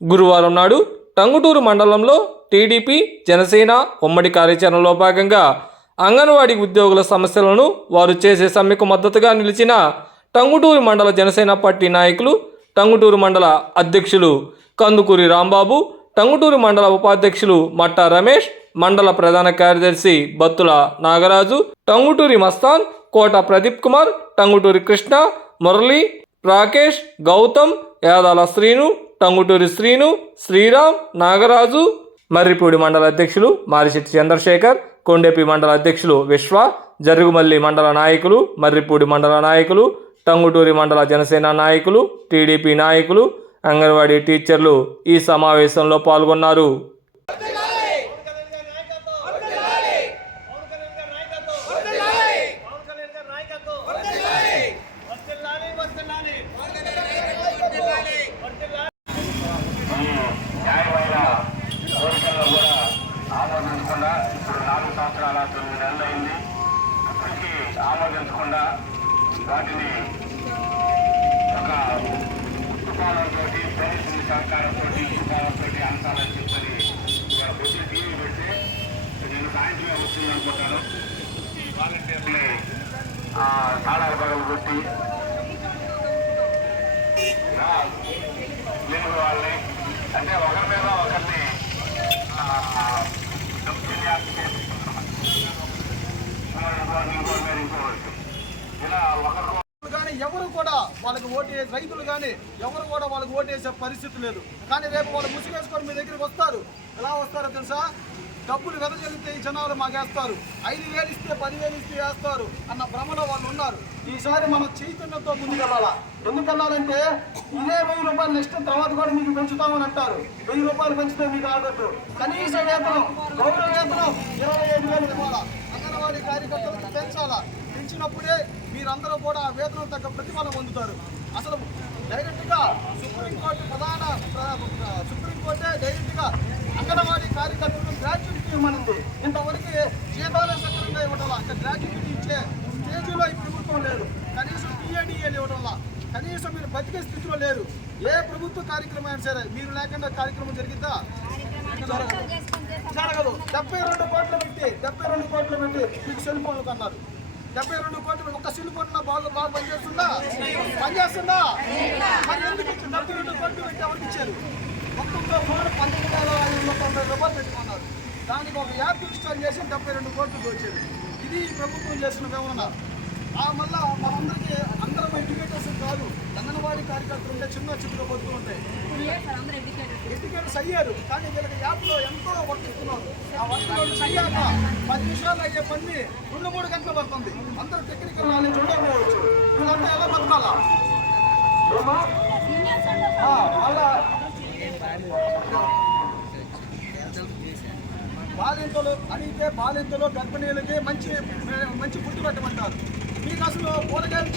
గురువారం నాడు టంగుటూరు మండలంలో టీడీపీ జనసేన ఉమ్మడి కార్యాచరణలో భాగంగా అంగన్వాడీ ఉద్యోగుల సమస్యలను వారు చేసే సమ్మెకు మద్దతుగా నిలిచిన టంగుటూరు మండల జనసేన పార్టీ నాయకులు, టంగుటూరు మండల అధ్యక్షులు కందుకూరి రాంబాబు, టంగుటూరు మండల ఉపాధ్యక్షులు మట్టా రమేష్, మండల ప్రధాన కార్యదర్శి బత్తుల నాగరాజు, టంగుటూరి మస్తాన్, కోట ప్రదీప్ కుమార్, టంగుటూరి కృష్ణ, మురళి, రాకేష్, గౌతమ్, యాదాల శ్రీను, టంగుటూరి శ్రీను, శ్రీరామ్, నాగరాజు, మర్రిపూడి మండల అధ్యక్షులు మారిశెట్టి చంద్రశేఖర్, కొండెపి మండల అధ్యక్షులు విశ్వ, జరుగుమల్లి మండల నాయకులు, మర్రిపూడి మండల నాయకులు, టంగుటూరి మండల జనసేన నాయకులు, టీడీపీ నాయకులు, అంగన్వాడీ టీచర్లు ఈ సమావేశంలో పాల్గొన్నారు. ఆమోదించకుండా ఇప్పుడు 4 సంవత్సరాల 9 నెలలు అయింది. ఇప్పటికీ ఆమోదించకుండా వాటిని ఒక ఉత్తుపాలతో పోలీసుల సహకారంతో ఉత్తుపాలతో అంశాలని చెప్పని ఇవాళ వచ్చి టీవీ పెడితే నేను సాయంత్రం వస్తుంది అనుకుంటాను. వాలంటీర్ని తాళాలు పగలు కొట్టి తెలుగు వాళ్ళని అంటే ఒకరి మీద ఒకరిని కానీ ఎవరు కూడా వాళ్ళకి ఓటు రైతులు కానీ ఎవరు కూడా వాళ్ళకి ఓటేసే పరిస్థితి లేదు. కానీ రేపు వాళ్ళు ముసుగేసుకొని మీ దగ్గరికి వస్తారు. ఎలా వస్తారో తెలుసా? డబ్బులు వెదజల్లితే ఈ జనాలు మాకేస్తారు, 5,000 ఇస్తే 10,000 ఇస్తే వేస్తారు అన్న భ్రమలో వాళ్ళు ఉన్నారు. ఈసారి మనం చైతన్యంతో ముందుకెళ్ళాలా. ఎందుకు వెళ్ళాలంటే ఇదే 1000 రూపాయలు నెక్స్ట్ తర్వాత కూడా మీకు పెంచుతామని అంటారు. 1000 రూపాయలు పెంచితే మీకు ఆగద్దు. కనీస వేతనం, గౌరవ వేతనం 25,000 ఇవ్వాలా. అంగన్వాడీ కార్యకర్తలకు పెంచాలా. పెంచినప్పుడే మీరందరూ కూడా ఆ వేతనం తగ్గ ప్రతిఫలం పొందుతారు. అసలు డైరెక్ట్గా సుప్రీంకోర్టే డైరెక్ట్గా అంగన్వాడీ కార్యకర్తలకు గ్రాట్యుటీ ఇవ్వమనింది. ఇంతవరకు జీతాలే సక్రమంగా ఇవ్వడం వల్ల గ్రాట్యుటీ ఇచ్చే స్టేజీలో ఈ ప్రభుత్వం లేదు. కనీసం టీఏడీఏలు ఇవ్వడం వల్ల కనీసం మీరు బతికే స్థితిలో లేరు. ఏ ప్రభుత్వ కార్యక్రమం అయినా సరే మీరు లేకుండా కార్యక్రమం జరిగిద్దా? జరగదు. 72 కోట్లు పెట్టి మీకు సెల్ ఫోన్లు కన్నారు. 72 కోట్లు ఒక్క సెల్ ఫోన్ బాగా పనిచేస్తుందా? మరి ఎందుకు 72 కోట్లు పెట్టి ఎవరికి ఇచ్చారు? ఒక్కొక్క ఫోన్ 12,590 రూపాయలు పెట్టుకున్నారు. దానికి ఒక యాప్ ఇన్స్టాల్ చేసి 72 కోట్లు వచ్చేది. ఇది ప్రభుత్వం చేసిన వ్యవహారం. మళ్ళీ మనందరికీ అందరం ఎడ్యుకేటర్స్ కాదు, అంగన్వాడీ కార్యకర్తలు ఉంటే చిన్న బతుకులు ఉంటాయి. ఎడ్యుకేటర్స్ అయ్యారు కానీ వీళ్ళకి యాప్లో ఎంతో వర్తిస్తున్నారు. ఆ వర్క్ అయ్యాక 10 నిమిషాలు అయ్యే పని 2-3 గంటలు పడుతుంది. అందరూ టెక్నికల్ నాలెడ్జ్ ఉండకపోవచ్చు. వీళ్ళంతా ఎలా బతకాలా? అలా బాలింతలు అడిగితే బాలింతలు గర్భిణీలకి మంచి ఫుడ్ పెట్టమంటారు. మీకు అసలు కూరగాయలు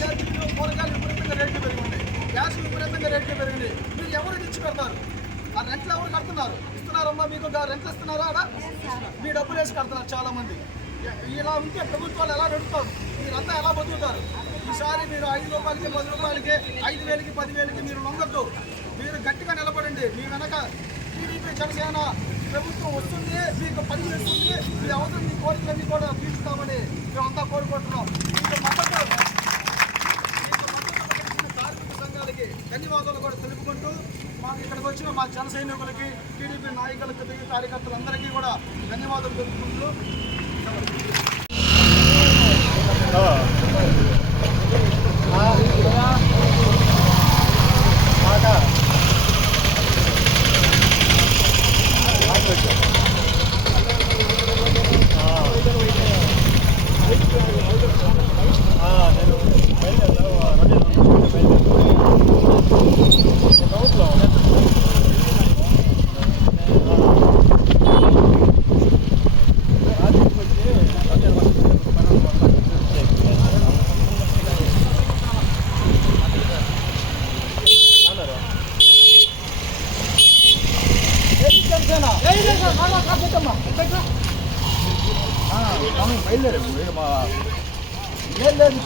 విపరీతంగా రేట్లు పెరిగినాయి, గ్యాస్ విపరీతంగా రేట్లు పెరిగినాయి. మీరు ఎవరికి ఇచ్చి పెడతారు? ఆ రెంట్లు ఎవరు కడుతున్నారు? ఇస్తున్నారమ్మా, మీకు రెంట్లు ఇస్తున్నారా? మీ డబ్బులు వేసి కడుతున్నారు చాలామంది. ఇలా ఉంటే ప్రభుత్వాలు ఎలా నడుపుతారు? మీరంతా ఎలా బతుకుతారు? ఈసారి మీరు 5 రూపాయలకి 10 రూపాయలకి 5,000కి 10,000కి మీరు లొంగద్దు. మీరు గట్టిగా నిలబడండి. మీ వెనక టీడీపీ జనసేన ప్రభుత్వం వస్తుంది, మీకు పని చేస్తుంది. మీ అవసరం మీ కోరికలన్నీ కూడా తీర్చుతామని మేమంతా కోరుకుంటున్నాం. కార్మిక సంఘాలకి ధన్యవాదాలు కూడా తెలుపుకుంటూ మాకు ఇక్కడికి వచ్చిన మా జన సైనికులకి, టీడీపీ నాయకులకి, కార్యకర్తలందరికీ కూడా ధన్యవాదాలు తెలుపుకుంటూ బయలుదేరు లేదు